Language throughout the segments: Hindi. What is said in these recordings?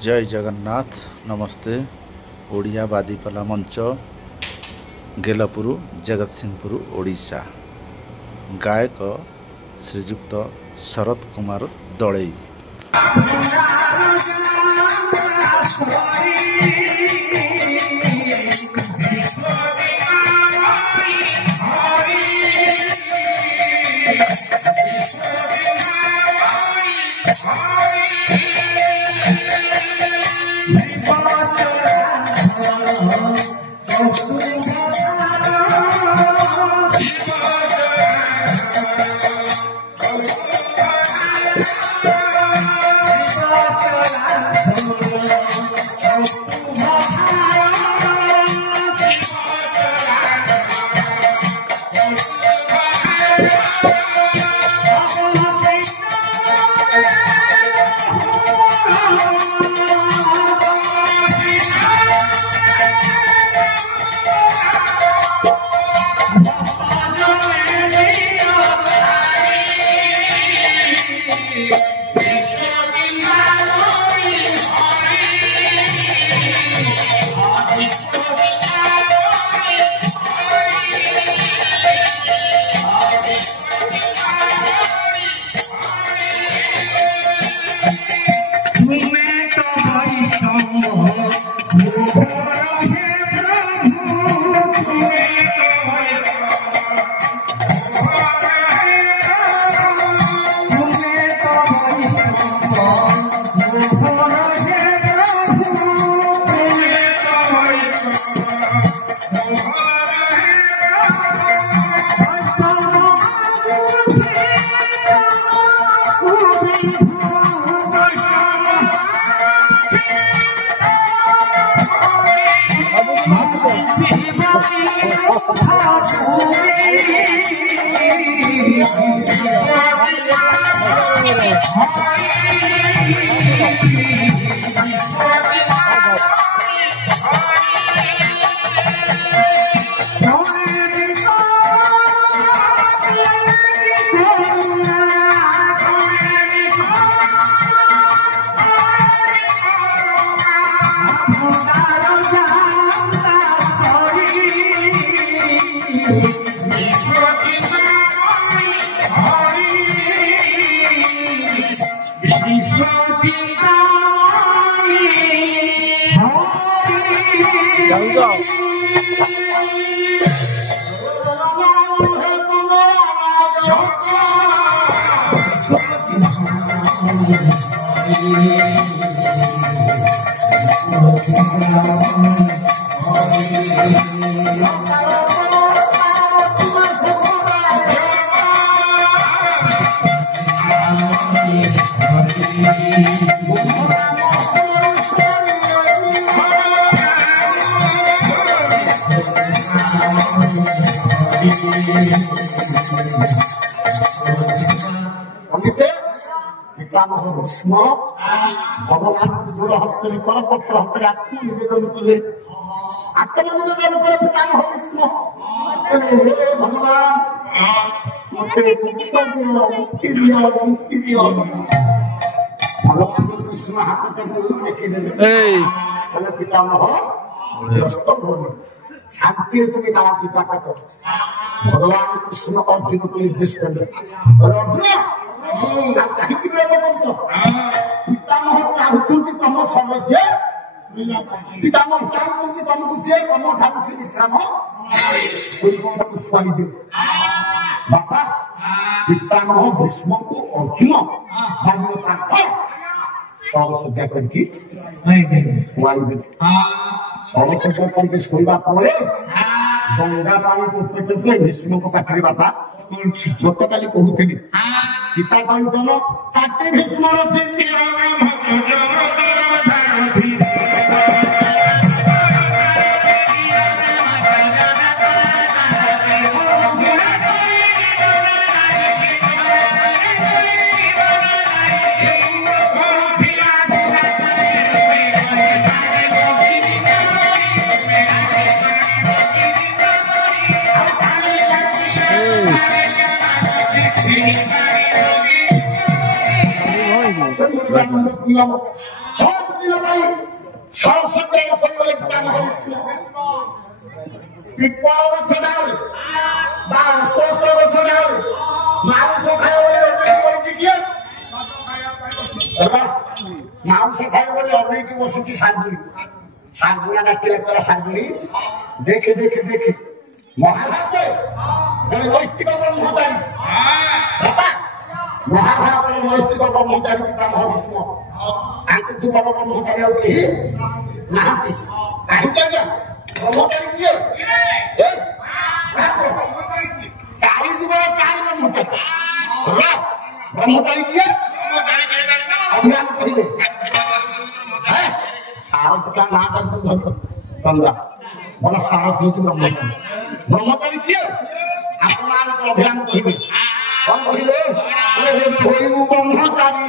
जय जगन्नाथ नमस्ते ओडिया बादीपाला मंच गेलपुर जगतसिंहपुर ओडिशा गायक श्रीजुक्त शरद कुमार दलई। भगवान जोड़ हस्त करपत्र हस्ते आत्मनिवेदन कले आत्मनिवेदन कर पितामह कृष्ण हे भगवान मुक्ति दियो भगवान कृष्ण हाथ देखिए पितामह व्यस्त हो शांति तुम्हें कहा पिता का भगवान कृष्ण अर्जुन को निर्देश कर कहीं पितामह चाहते तुम समस्या पितामह चाहते तुमको जे तुम ठार से विश्राम शुआई दे बापा पितामह भीष्म को अर्जुन पाठ सब सज्जा करके शुआई दे सब सज्जा करके शोवा गंगा पानी पुष्पे भीष्म को पाखे बापा गत काली कहूली गीता कही ताते भीष्म सब दिन भाई सरस्वती संगले काम होइछि पिपल गछडाउ बा सोस गछडाउ मांस खाइबले कोइछि कि मांस खाइबले अनेक बसुची सागुली सागुला डाकिला तोरा सागुली देखे देखे देखे महाभारत जने नैस्तिक ब्रह्मचारी बाबा महाभारत नैस्तिक ब्रह्मचारी पितामह भीष्म आंकु तू बड़ ब्रह्मचारी और केही नाहांती काहिंकी आज्ञा ब्रह्मचारी किए चारि जुगल चारि ब्रह्मचारी ब्रह्मचारी किए अभियान कहिबे सारथिका ना गंगा बड़ा सारथी ब्रह्मचारी किए अपमान अभियान कहिबे कौन कहिले अरे होइबु ब्रह्मचारी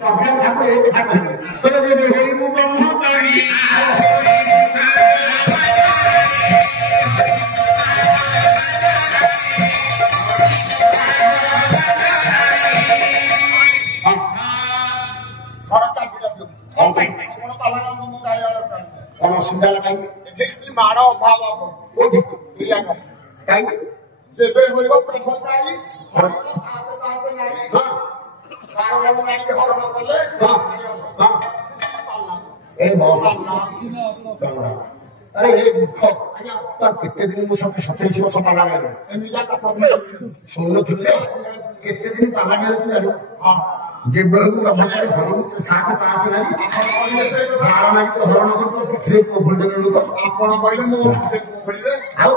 अभियान ठाकुर एक कथा कहिले अरे होइबु ब्रह्मचारी सुंदर कहीं माड़ अभाव कहीं जेबे होइबो ब्रह्मचारी हरि तो साथ साथ नाही हां बारह नारी हरण कले हां ए मौसम अरे ये दुख तो कितने दिन मु सब 27 वर्ष पाला गयो एमिला का प्रॉब्लम सुनो थिले कितने दिन पाला गयो तू जानो हां जे बहु ब्रह्मचारी हरण साथ पाछ नाही धारणा तो हरण कर तो पिछले को भूल देले लोक आपण कहले मो भूलले आओ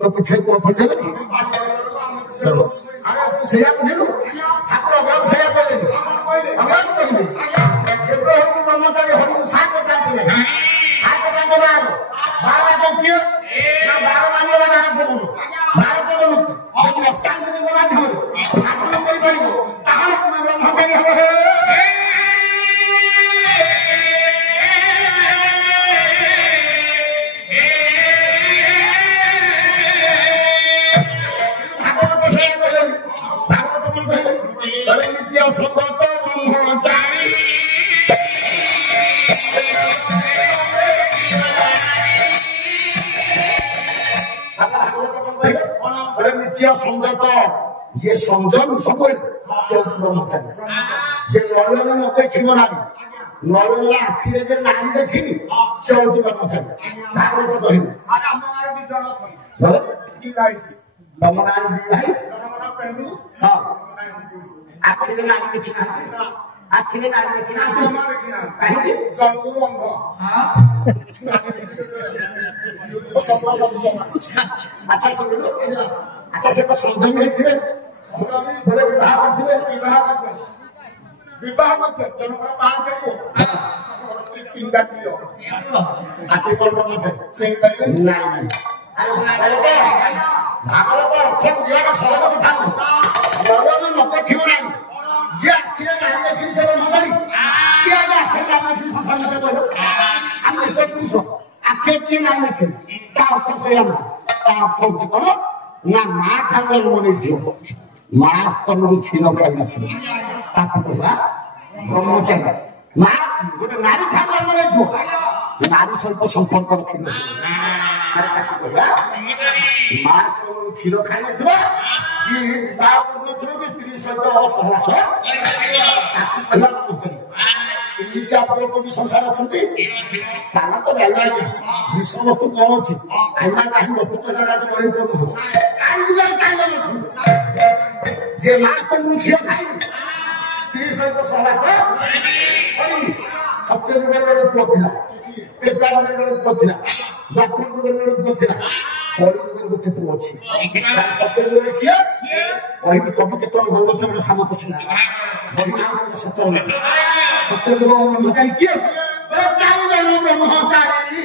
तो पिछले को भूल देले अरे तू सया बुझलु ठाकुर बाबू सया कहले हम कहले जे बहु ब्रह्मचारी हरण साथ पाछ नाही साथ पाछ बार बाबा को कियो ना बार मानियो ना बोलु बार बोलु हम स्टान में बोला थे ठाकुर करि परिबो ताहार तुम ब्रह्मचारी हो संजत ये संजम सब ब्रह्मचारी जे नयन न देखिब ना नयन आखिरे जे नारी देखिनी से हूँ ब्रह्मचारी भागवत कहू तम गाँव दी भाई हाँ आखिरे नारी देखी ना आखिरे नारी देखी ना कहीं जंगुरु अंग अच्छा सुन अच्छा से संजम हेथिबे बोले विवाह करथिबे विवाह करथे जनकर पांच को तीन गातियो आसे कोन मथे से नहीं नहीं अरे भागवत अर्थ बुझा का सरल कथा नयन न देखिब ना जे आखिरे नारी देखि से नगरी के आखिरे नारी देखि संसार में बोलो हम तो पुरुष आखिरे के नारी देखि का अर्थ से हम का अर्थ करो ना माँ खाने मने झील माँ स्तन क्षीण खाई ना ब्रह्मचारी माँ गोटे नारी खाने मने झील नारी सहित संपर्क रखी माँ स्तन क्षीण खाई कि स्त्री सहित सहवास एमती आप भी संसार अच्छा ताना तो जाइबा विषय वस्तु कौन अच्छी आइना कहीं बपुत जगह तो बड़ी पड़ू ये मास तो मुझे खाई स्त्री सहित सहवास सत्य जुगर पुआ था पेटा जुगर पुआ था जाति जुगर पुआ था परिजुगर गोटे पुआ अच्छी सत्य जुगर किए वही तो कभी के गौरव साम पशिला बढ़िया सत्य सत्य जुगर ब्रह्मचारी किए ब्रह्मचारी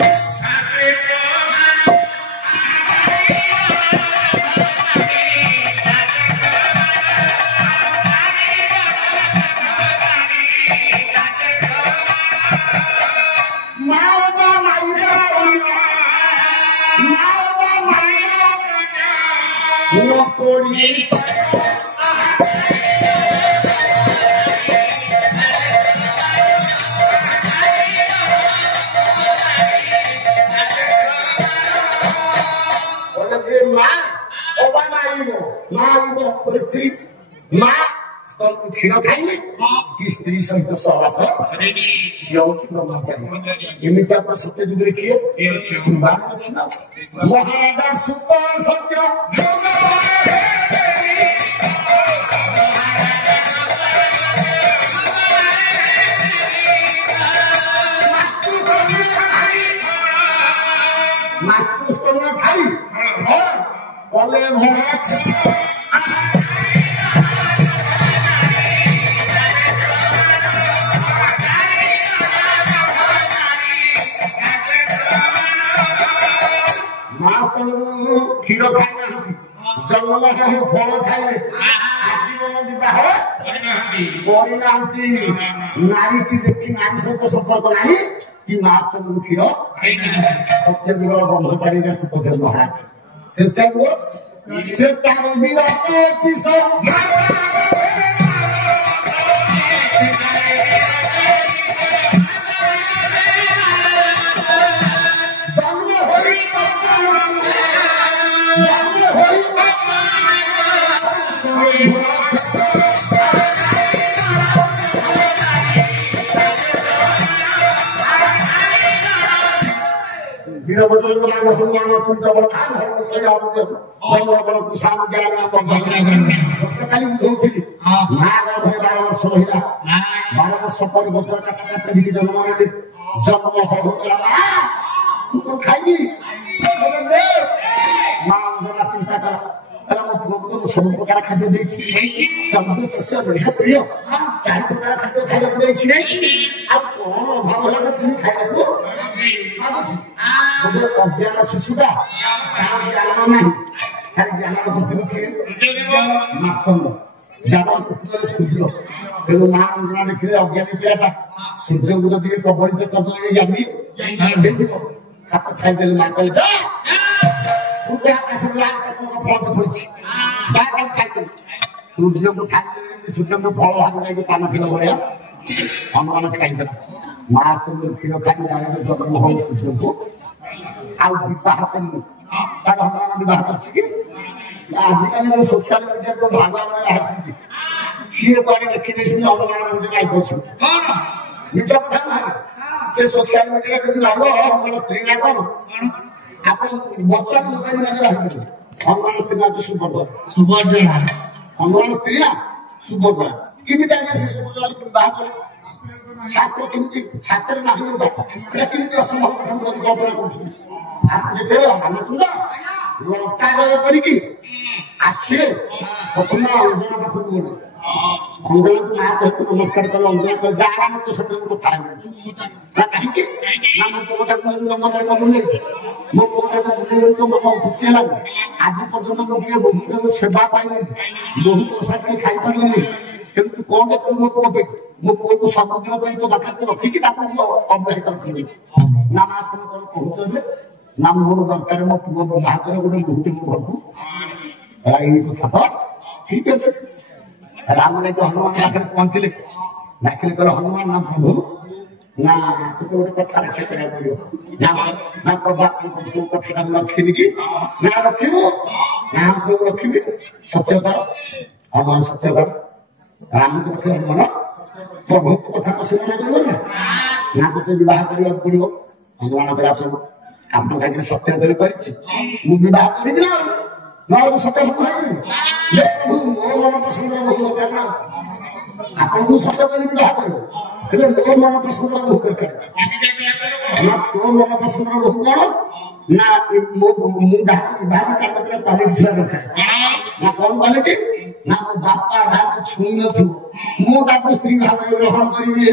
ଗୋଟେ ସ୍ତ୍ରୀ ମା କ୍ଷୀର ଖାଇଲେ କି ସ୍ତ୍ରୀ ସହିତ ସହବାସ ସିଏ ହଉଛି ବ୍ରହ୍ମଚାରୀ। ଏମିତି ଆପଣ ସତ୍ୟ ଯୁଗରେ କିଏ ଅଛି ନା ମହାରାଜା ସୁତ ସତ୍ୟ ମାତୃସ୍ତନ ଛାଡ଼ି କଲେ ଭରା କ୍ଷୀର ଖାଇନାହାନ୍ତି ଜନ୍ମ ଫଳ ଖାଇଲେ ଆଜୀବନ ବିବାହ କରିନାହାନ୍ତି। ନାରୀକି ଦେଖି ନାରୀ ସହିତ ସମ୍ପର୍କ ନାହିଁ କି ମା ସ୍ତନରୁ କ୍ଷୀର ସତ୍ୟଯୁଗର ବ୍ରହ୍ମଚାରୀ ସୁପଦେବ ମହାରାଜ ଖାଲି ବୁଝଉଥିଲି ମା ଗର୍ଭରେ 12 ବର୍ଷ ରହିଲା 12 ବର୍ଷ ପରେ ଗୋଚର କାଛିଟା ପିନ୍ଧିକି ଜନ୍ମ ନେଲେ ଜନ୍ମ ହଉଥିଲା ଖାଇବି ମା ଅଙ୍ଗନା ଚିନ୍ତା କଲା ସବୁ ପ୍ରକାର ଖାଦ୍ୟ ଦେଇଛି ସବୁ ଚାଷ ବଢିଆ ପ୍ରିୟ 4 ପ୍ରକାର ଖାଦ୍ୟ ଖାଇବାକୁ ଦେଇଛି ଆଉ କଣ ଅଭାବ ହେଲା তুমি ଖାଇବାକୁ ଅଜ୍ଞାନ ଶିଶୁଟା ତାର ଜ୍ଞାନ ନାହିଁ ଖାଲି ଜ୍ଞାନର ମାପନ୍ଦ ଜ୍ଞାନ ସୂର୍ଯ୍ୟ ତେଣୁ ମା ଅଙ୍ଗନା ଦେଖିଲେ ଅଜ୍ଞାନୀ ପିଲାଟା ସୂର୍ଯ୍ୟଙ୍କୁ ଯଦି କବଳିତ କରିଦେଲେ ଜାଣି ଖାପ ଖାଇଦେଲେ ମା କହିଲେ ସୂର୍ଯ୍ୟଙ୍କୁ ଖାଇଦେଲେ ସୂର୍ଯ୍ୟଙ୍କୁ ଫଳ ଭାଗ ଯାଇକି କାନ କ୍ଷୀର ଭଳିଆ ହନୁମାନ ଖାଇଦେଲା ମା କ୍ଷୀର ଖାଇ ଜନ୍ମ ହଉ ସୂର୍ଯ୍ୟଙ୍କୁ ଆଉ ବିବାହ କରିବୁ ତାର ହନୁମାନ ବିବାହ କରିଛି କି ଆଜିକାଲି ସୋସିଆଲ ମିଡିଆ ଯୋଉ ଭାଗ ଆସୁଛି ସିଏ କୁଆଡେ ଦେଖିଦେଇଛନ୍ତି ହନୁମାନ ଗୋଟେ ଗାଇ କରୁଛନ୍ତି ନିଜ କଥା ନାହିଁ ସେ ସୋସିଆଲ ମିଡିଆ ଯଦି ଭାଗ ହନୁମାନ ସ୍ତ୍ରୀ ନା କଣ ଆପଣ ବର୍ତ୍ତମାନ ମୋବାଇଲ ବାହାରିପାରିବେ ହନୁମାନ ସ୍ତ୍ରୀ ନା ସୁଭଦ୍ରା ହନୁମାନ ସ୍ତ୍ରୀ ନା ସୁଭଦ୍ରା କେମିତି ଆଜ୍ଞା ସେ ସୁଭଦ୍ରା ବିବାହ କଲେ ଶାସ୍ତ୍ର କେମିତି ଶାସ୍ତ୍ରରେ ନାହିଁ ଏଇଟା କେମିତି ଅସମ୍ଭବ କଥା କଳ୍ପନା କରୁଛନ୍ତି ଯେତେବେଳେ ରାମଚନ୍ଦ୍ର ଲଙ୍କାଜୟ କରିକି ଆସିଲେ ପ୍ରଥମେ ଅଞ୍ଜନ ପାଖକୁ ଗଲେ ଅଞ୍ଜନକୁ ମା କହିକି ନମସ୍କାର କଲେ ଅଞ୍ଜନ କଲେ ଯାହା ରାମକୁ ସେଥିରେ କଥା ହେବେ କାହିଁକି ନା ମୋ ପୁଅଟାକୁ ଜନ୍ମ ନେଇ ମୋ ପୁଅଟାକୁ ବୁଝେଇ ତ ମନ ଖୁସି ହେଲାନି ଆଜି ପର୍ଯ୍ୟନ୍ତ ମୁଁ ଟିକେ ବହୁ ସେବା ପାଇଲିନି ବହୁ ପ୍ରସାଦ ଟିକେ ଖାଇପାରିଲିନି କିନ୍ତୁ କଣ କରୁ ମୋ ପୁଅ ପାଇଁ ମୋ ପୁଅକୁ ସବୁଦିନ ପାଇଁ ତୋ ପାଖରେ ରଖିକି ତାକୁ ଅବହେଳିତ କରିବି ନା ମା ଆପଣ କଣ କହୁଛନ୍ତି ନା ମୋର ଦରକାର ମୋ ପୁଅ ବାହା କରେ ଗୋଟେ ମୂର୍ତ୍ତି ମୋ ଘରକୁ ଏଇ କଥା ତ ଠିକ ଅଛି ରାମ ଯାଇକି ହନୁମାନ ପାଖରେ ପହଞ୍ଚିଲେ ଡାକିଲେ କହିଲେ ହନୁମାନ ନା ପ୍ରଭୁ ନା ତତେ ଗୋଟେ କଥା ରକ୍ଷା କରିବାକୁ ପଡିବ ନା ପ୍ରଭୁ ଆପଣଙ୍କ କଥାଟା ମୁଁ ରଖିବି କି ନା ରଖିବୁ ନା ମୁଁ ରଖିବି ସତ୍ୟ କର ହନୁମାନ ସତ୍ୟ କର ରାମ କଥା ହନୁମାନ ପ୍ରଭୁଙ୍କ କଥା ଶୁଣିବାକୁ ପଡିବ ନା ତତେ ବିବାହ କରିବାକୁ ପଡିବ ହନୁମାନ କହିଲା ପ୍ରଭୁ ଆପଣଙ୍କ ଆଗରେ ସତ୍ୟ ଦେଲେ କରିଛି ମୁଁ ବିବାହ କରିବି ନା ନହେଲେ ମୁଁ ସତ୍ୟ ପ୍ରଭୁ ମୋ ମନ ପସନ୍ଦର ବହୁ ଦରକାର ନା ଆପଣଙ୍କୁ ସତ୍ୟ କରି ବିବାହ କରିବ ହେଲେ ମୋ ମନ ପସନ୍ଦର ବହୁ ଦରକାର ନା ତୋ ମନ ପସନ୍ଦର ବହୁ କଣ ନା ମୁଁ ଯାହାକୁ ବିବାହ ତାଙ୍କ କ୍ୱାଲିଟି ଥିବା ଦରକାର ନା କଣ କ୍ୱାଲିଟି ନା ମୋ ବାପା ଯାହାକୁ ଛୁଇଁ ନଥିବ ମୁଁ ତାକୁ ସ୍ତ୍ରୀ ଭାବରେ ଗ୍ରହଣ କରିବି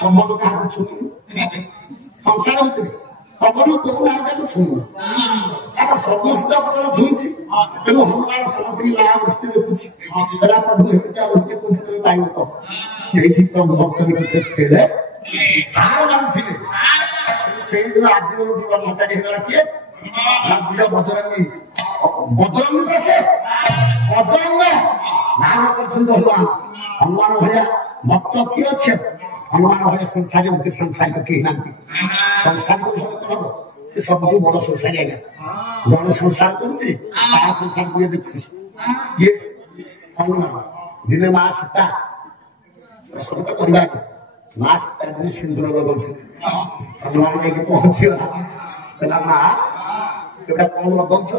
ପବନ କାହାକୁ ଛୁଇଁବୁ ସଂସାର ଭିତରେ ପବନ କୋଉ ନାଁଟାକୁ ଛୁଇଁବୁ ତାର ସମସ୍ତ ପବନ ଛୁଇଁଛି ତେଣୁ ହନୁମାନ ସମସ୍ତଙ୍କୁ ନାଁ ଦୃଷ୍ଟି ଦେଖୁଛି କହିଲା ପ୍ରଭୁ ଏମିତିଆ ଗୋଟେ କୋଉଠି ପାଇବ ତ ସେଇଠି ପ୍ରଭୁ ଭକ୍ତ ଭିତରେ ଖେଳେ ହାର ମାରୁଥିଲେ ସେଇଦିନ ଆଜୀବନ ବ୍ରହ୍ମଚାରୀ ହେଇଗଲା କିଏ ନା ବୀର ବଜରଙ୍ଗୀ ବଜରଙ୍ଗୀ ସେ ବଜରଙ୍ଗ ନାମ କରୁଛନ୍ତି ହନୁମାନ ହନୁମାନ ଭଳିଆ ଭକ୍ତ କିଏ ଅଛି हनुमान भले संसारी मुख्य संसार को कही नांती संसार को कौन से सब बड़ संसारी आज्ञा बड़ संसार करती ता संसार को ये देखु ये हनुमान दिने मां सीता सब तो करबा मां सीता को सिंदूर लगौथि हनुमान के पहुंची कहला मां एटा कौन लगौछ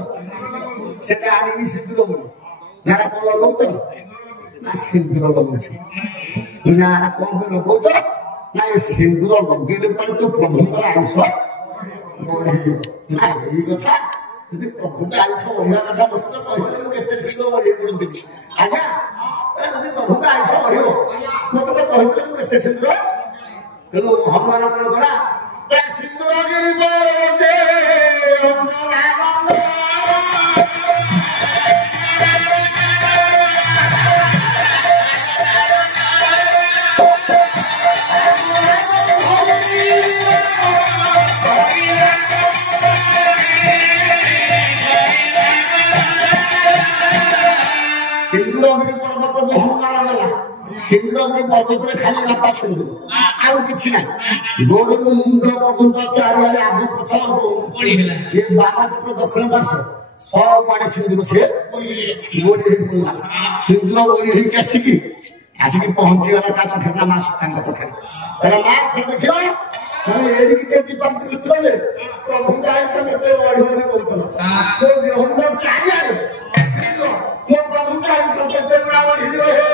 सेटा आनी सिंदूर बोल ना कौन लगौछ ना सिंदूर लगौछ ना कौन लगौछ ना सिंदूर लगेले पर तो प्रभु का आयुष ना ये कथा यदि प्रभु का आयुष बढ़िया कथा मत तो कहले केते सिंदूर बढ़िया पड़ती आज्ञा यदि प्रभु का आयुष बढ़ियो मत तो कहले केते सिंदूर तेणु हनुमान कौन कला सिंदूर गिरी बोलते सिंदूरगिरी पर्वत को हनुमान गला सिंदूरगिरी पर्वत खाली नापा सिंदूर आउ किछि ना गोड़ मुंड पर्यंत चारिआडे आगु पछ ये बाम दक्षिण पार्श सब आड़े सिंदूर से गोड़ी पड़ा सिंदूर गोड़ी आसिकी आसिकी पहुंची गला ता पाखे मां सीता पाखे कहला मां देखियो तमे एडी केटी पंप चित्रले प्रभु का आयुष मते ओढोनी बोलतला तो हनुमान चारिआडे ये प्रभु का आयुष मते ओढोनी